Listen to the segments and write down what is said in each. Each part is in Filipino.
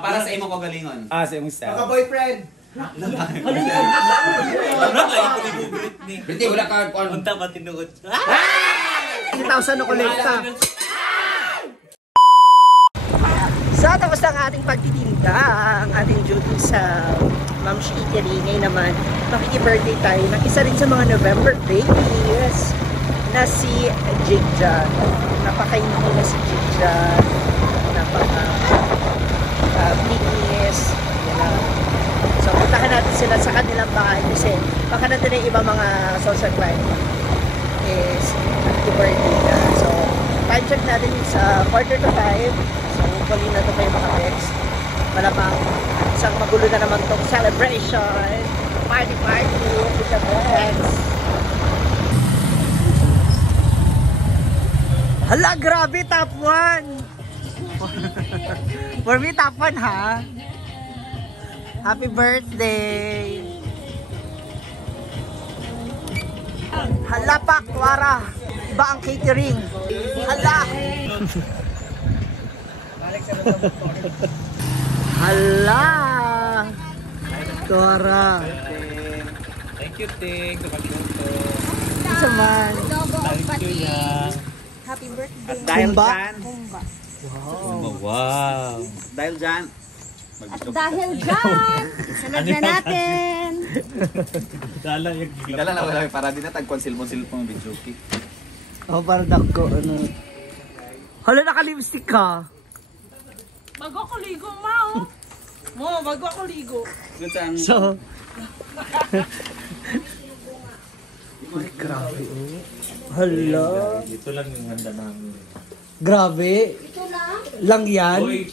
Para sa imong kagalingon. Sa imong style. Boyfriend. Britney, wala ka kuan. Unta ba tinuod? 1,000 na kolekta. So, tapos na ang ating pagtitinda, ang ating duty sa Mom's Eatery. Ngayon naman, makiki-birthday tayo ng isa rin sa mga November babies na si Jigjan. Napakainin ko na si Jigjan. Napaka-binis. So, puntahan natin sila sa kanilang bahay kasi baka natin yung ibang mga social client is birthday na. So, time check natin sa 4:45. So, hopefully na ito kayo mga pegs. Malamang isang magulo na naman itong celebration. Party with the pegs. Hala, grabe, top 1! For me, top 1 ha? Happy birthday! Hala, Pak, Wara! Iba ang catering. Hala! Hala! Wara! Thank you, Ting. Sa pagluto. Isa man. Thank you, ya. Happy birthday. Dahil Kumba? dyan. Wow. Dahil dyan. At dahil dyan, sunod na natin. Dala yung Dala na wala para din na tagkuan silmon-silmon video key. Oh, para dako, ano. Hala, naka-lipstick ka. Bago ako ligo, Mao. Mo, bago ako ligo. So, grabe, oh. Hala. Ito lang yung handa namin. Grabe. Ito lang. Lang yan. Uy,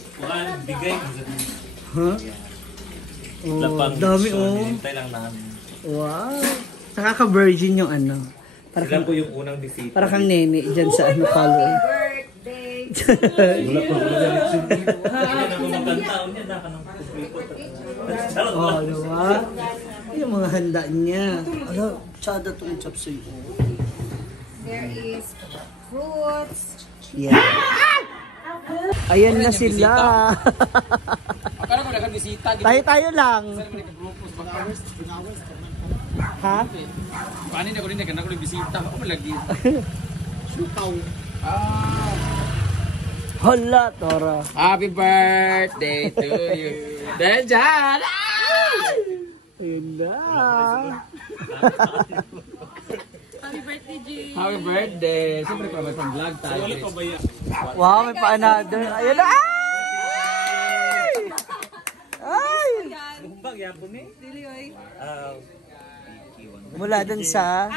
bigay. Huh? Oh, Lapang dami, so, oh. hinintay lang namin. Wow. Nakaka-virgin yung ano. Para Sila kang, po yung unang bisita. para kang nene dyan sa ano, follow. Birthday. Wala po. Wala na kung magkantaon niya. Naka ng kumpleto. Oh, diba? Yung mga handa niya. Ala, tsada tong chapsuy. There is fruits. Yeah. Ayan na sila. Akala ko nagabisita. Tayo lang. Ha? Paano na ko rin nagabisita? Ako malagi. Hala, Tora. Happy birthday to you. Dahil dyan. Ayun na. Happy birthday, G. Happy birthday. Siyempre pa ba itong vlog tayo? Wow, may pa-another. Ayun na. Ay! Ay! Bumbag yan po ni? Dili, oy. Mula dun sa...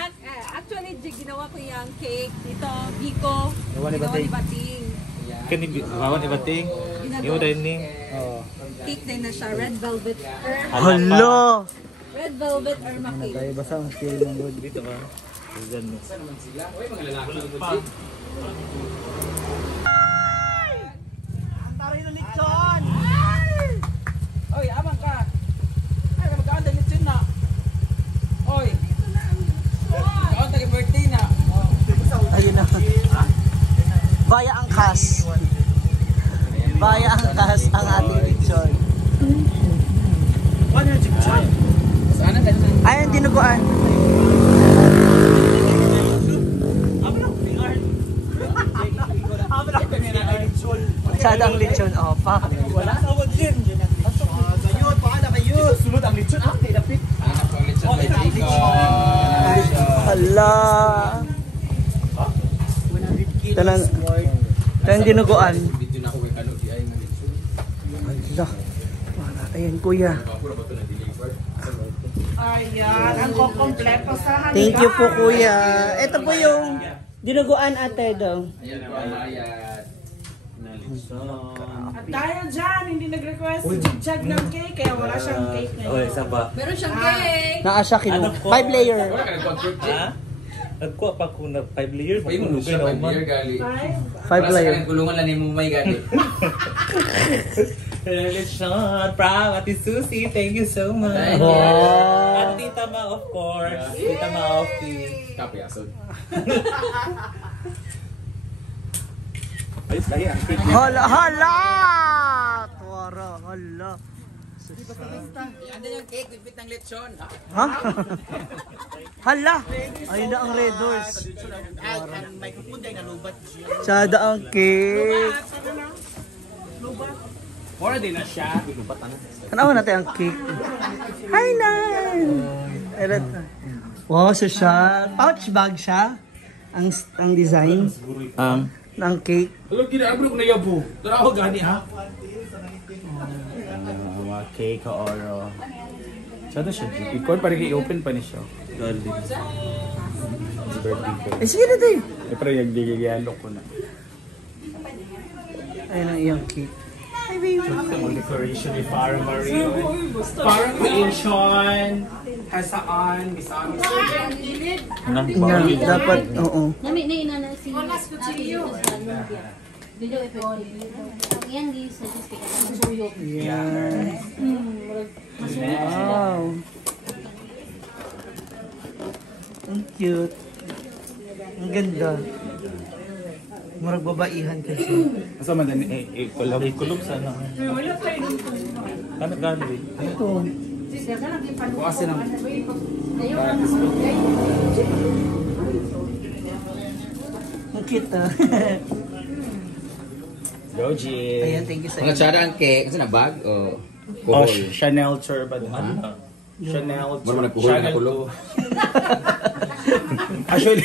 Actually, G, ginawa ko yung cake. Ito, Biko. Ginawa ni Bating. Kani bawan ibating. Iyo din ni. Cake din na siya. Red velvet. Hala! Red velvet Irma cake. Tayo basta ang feel ng good. Dito ba? Diyan mo. Ang taray ng lechon! Oy, amang ka. Ay, magkaan dahil litsin na. Oy. Magkaan tayo birthday na. Ayun na. Baya ang kas. Baya ang kas ang ating lechon. Saan ang dahil? Ayun, dinuguan. Masyado ang lechon. Oh, fuck. Wala na ako din. Gayun, paano kayo? Sunod ang litsin. Ah, tinapit. Anak ko ulit sa Biko. Hala. Tanang dinuguan. Video na ako kay Kano di ay nalito. Hala. Ayan, kuya. Ayan, ang kukompleto sa handa. Thank you po, kuya. Ito po yung dinuguan, ate, daw. Ayan po ang bayad. At dahil dyan, hindi nag-request si Jigjag ng cake, kaya wala siyang cake ngayon. Oy, isa ba? Meron siyang cake! Naasya kinu. 5 layer. Wala ka nag-concert Ha? Nagkuha pa ko na 5 layers. Pay mo siya Magulugay na 5 year gali. 5 layer. Para sa gulungan lang ni mo may gali. Lechon, proud Ate Susie, thank you so much. Thank you. Wow. At Tita Ma, of course. Tita Ma of the... Kapiyasod. Ayos lagi ang cake. Hala, hala! Sara. Hala. Yan din yung cake with bit ng lechon. Ha? Hala. Ayun na ang Red Doors. Sada ang cake. Mora din na siya. Tanawan natin ang cake. Hi, Nan! Wow, social. Pouch bag siya. Ang design ng cake. Alam, ginagawa ko na yabo. Tara ako gani ha. Mga cake o oro. Sada siya. Ikon pa rin i-open pa ni siya. Galing. Birthday ko. Eh, sige na tayo. Eh, pero yung digigayalo ko na. Ayun ang iyong cake. Hi, baby. Ang decoration ni Farah Marie. Parang creation. Hasaan. Bisami. Dapat, oo. Nami na inana si video effect. Yan di sa sticker ng suyo. Yan. Wow. Ang cute. Ang ganda. Murag babaihan kasi. Asa man din kulog sana. Ano gani? Ito. Bukasin ang Ang cute ah. Goji. Ayan, thank you sa Mga tsara ang cake. Kasi na bag? O Oh, kuhol? Chanel turban. Chanel Mara mo nagkuhol na kulog. Actually,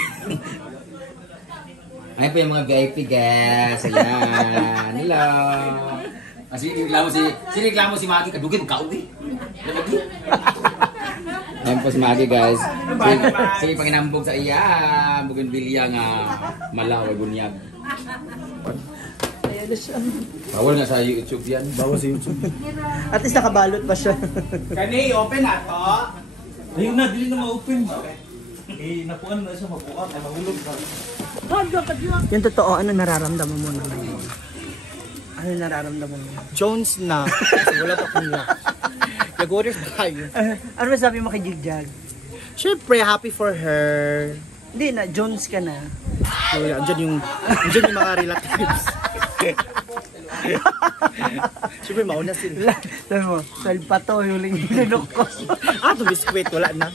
Ay pa yung mga VIP guys. Ayan. Hello. Kasi sinireklamo si Maki. Kadugin mo kaog eh. Ayan po si Maki guys. Sige panginambog sa iya. Bougainvillea nga malaw ay bunyag. Ayan na siya. Bawal nga sa YouTube yan. bawas sa YouTube. At least nakabalot pa siya. Kani, open na to. Ayun na, dili na ma-open. Eh, napuan na siya, mapuan. Ay, mahulog na. Yung totoo, ano nararamdaman mo na ngayon? Ano nararamdaman mo? Jones na. Kasi wala pa kuya. Nag-order tayo. Ano ba sabi mo kay Jigjag? Siyempre, happy for her. Hindi na, Jones ka na. So, andyan yung mga relatives. Siyempre, mauna sila. Sabi mo, salpa to, huling nilok ko. Ito biskwit, wala na.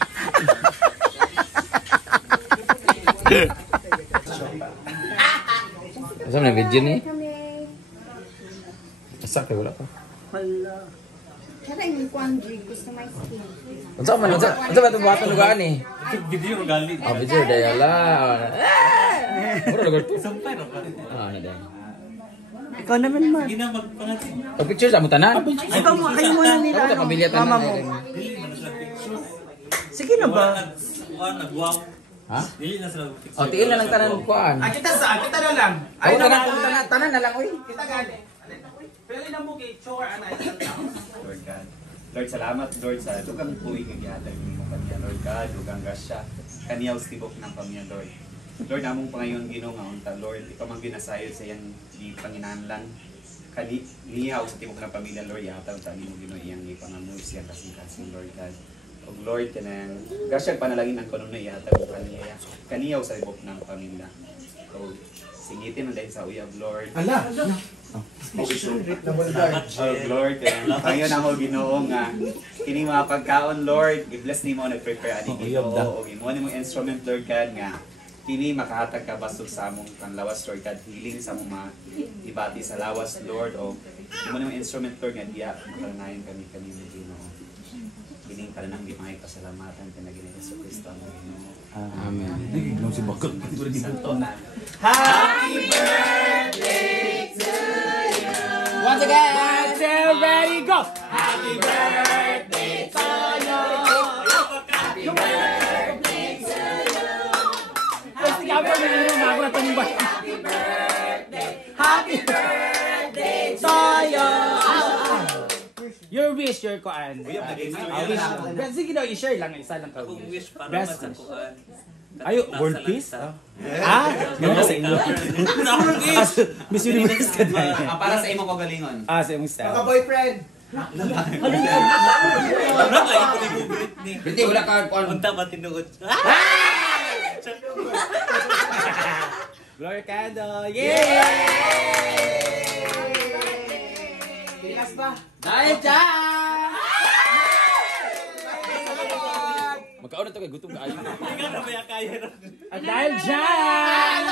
Asa na video ni? Asa kayo wala pa? Hala. Kaya yung quandary, customize skin. Unsa man unsa ba itong buhaton lugar ni? Video ko gali. Ah, video daya la. Mura lugar to. Sampay na ka. Ah, na dai. Ikaw naman man. Hindi na magpangasin. Pag picture sa mo tanan. Ikaw mo, kayo muna nila. Ako sa pamilya tanan. Mama mo. Dili na sila picture. Sige na ba? Nag-wow. Ha? Dili na sila picture. Oh, tiil na lang tanan kuan. Kita saan? Kita na lang. Ay, tanan na lang oy. Kita gani. Pwede na mo kay Chor anay. Lord God. Lord, salamat Lord sa dugang puwi kag gihatag nimo kaniya Lord God, dugang grasya. Kaniya tibok ng pamilya Lord. Lord, among pangayon Ginoo nga unta Lord, ikaw man ginasayod sa iyang gipanginahanglan. Niya sa tibok ng pamilya Lord, ihatag ta nimo Ginoo iyang gipangamuy siya kasing Lord God. Og Lord kanang grasya panalangin ang kuno ihatag mo kaniya sa tibok ng pamilya. So, singitin man dahil sa uyab Lord. Ala! Oh Lord, kayo na mo Ginoo nga kini mga pagkaon Lord, i-bless nimo na prepare ani Ginoo og imo nimo instrument Lord God nga kini makahatag ka basog sa among panlawas Lord God, healing sa among mga ibati sa lawas Lord o imo nimo instrument Lord nga diya makanayon kami kanimo Ginoo. Kini ka nang di mga pasalamatan kanang Ginoo sa Kristo mo Ginoo. Amen. Nagiglaw si Bakot. Happy birthday to you. Once again. 1, 2, ready, go. Happy birthday to you. Happy birthday to you. Happy birthday. Happy birthday to you. Your wish, your koan. Sige daw, i-share lang. Isa lang ka. Wish para Best man sa kuan. Ayo, world peace? Yun na sa ilo. Miss Universe ka na. Para sa imo ko galingon. Sa imong style. boyfriend! Berarti wala ka kuan. Unta pa tinuod. Glory Candle! Yay! Dahil dyan! Magkaon na to kay gutom kaayo. Ikaw na may kaya ron. At dahil dyan!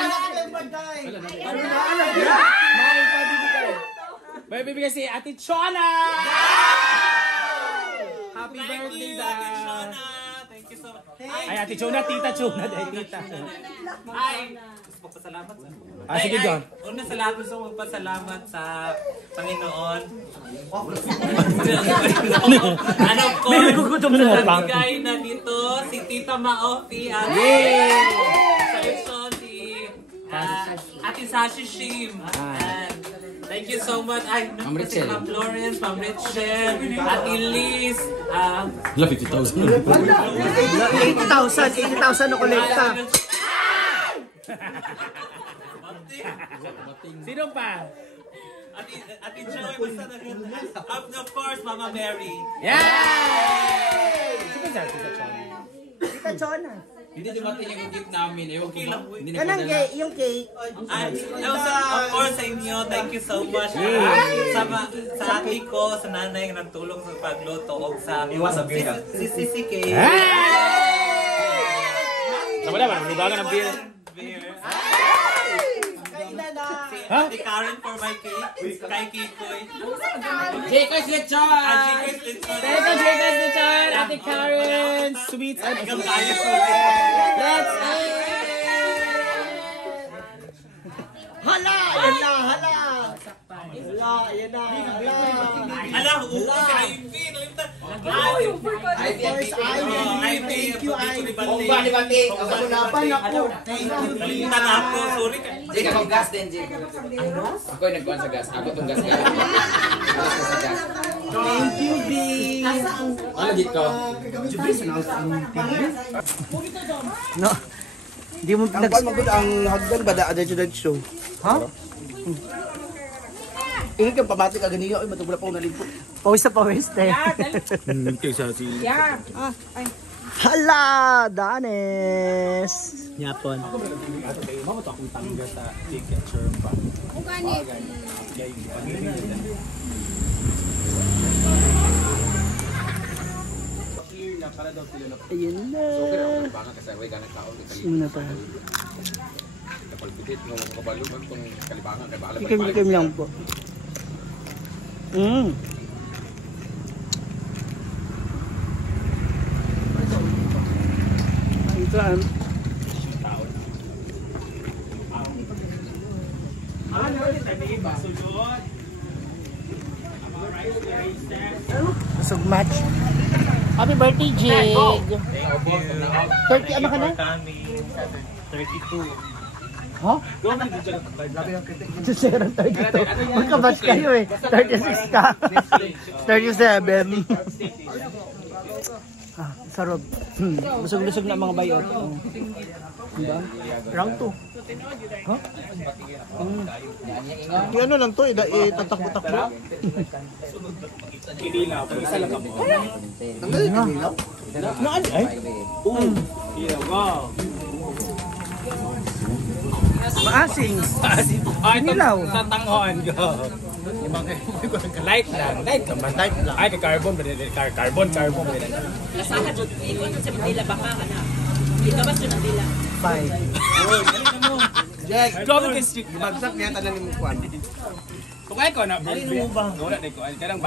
May bibigay si Ate Chona! Happy birthday, Ate Dad! Shona. Thank you so much. Ay, Ate Chona, Tita Chona. Dahil tita. Ay, gusto magpasalamat. Sige, John. Una sa lahat, gusto kong magpasalamat sa Panginoon. Ano ko, May nagugutom na lang. nabigay na dito si Tita Maofi at sa ito si Ate Sashi Shim. And thank you so much. Ay, Ma'am Richel. Ma'am Florence, Ma'am Richel, Ate Liz, Wala, 50,000. 80,000 na kolekta. Sino pa? Ate Joy, basta na yun. And of course, Mama Mary. Yay! Sino sa Tita Chona? Tita Chona. Hindi dumating yung gift namin. Ewan ko ba? Hindi Kanang nagpadala. yung cake. And of course sa inyo, thank you so much. Sa ate ko, sa nanay na nagtulong sa pagluto o sa si CCK. Sama na, manunubagan ng beer. Si Ate Karen for my cake. Kay Kikoy. Jikoy Lechon! Ate Thank you, Jacob Lechon, Ate Karen, sweet and Ikaw tayo. let's Hala! Yan na! Hala! Hala! Yan na! Hala! Ala, upo si Ivy. Ivy, Kung ba ni Bati? Laban ako! Balitan ako. Sorry ka. Jake, ako gas din, Jake. Ako yung nagkuhan sa gas. Ako itong gas. Alas ko sa gas. Thank you, B! Ano dito? No. Di mo Ang kwan magud ang hagdan bada ada jud show. Ha? Ingin kang pamati ka ganiya oy matubula pa una limpo. Pawis na pawis, te. Hala! Danes! Yapon. Ayun na. Baka kasi way ganit tao. Sino na pa? Kapalpitit mo kabalo man itong kalibangan kay bahala. Ikim-ikim lang po. Ito ang... Busog match. Happy birthday, Jig! 30, ano ka na? Kami. 32. Ha? Susirang 32. Magkabatch kayo eh. 36 ka. 37. Ah, sarap. Busog-busog na mga bayot. Diba? Round 2. Ha? Ano lang to itatakbo-takbo. Kinilaw, isa lang kami. Ang dali kinilaw. Naan ay? Wow. Maasing. Ay, Kinilaw. Sa tanghon ko. Light lang. Light naman. Light lang. Ay, carbon. Carbon. Lasahan dyan. Iwan sa Manila baka ka na. Hindi ka ba sa Manila? 5. Jack, Global District. bagsak niya tanan ni mo kwan. Kung ay ko na. Wala na ko. Kanang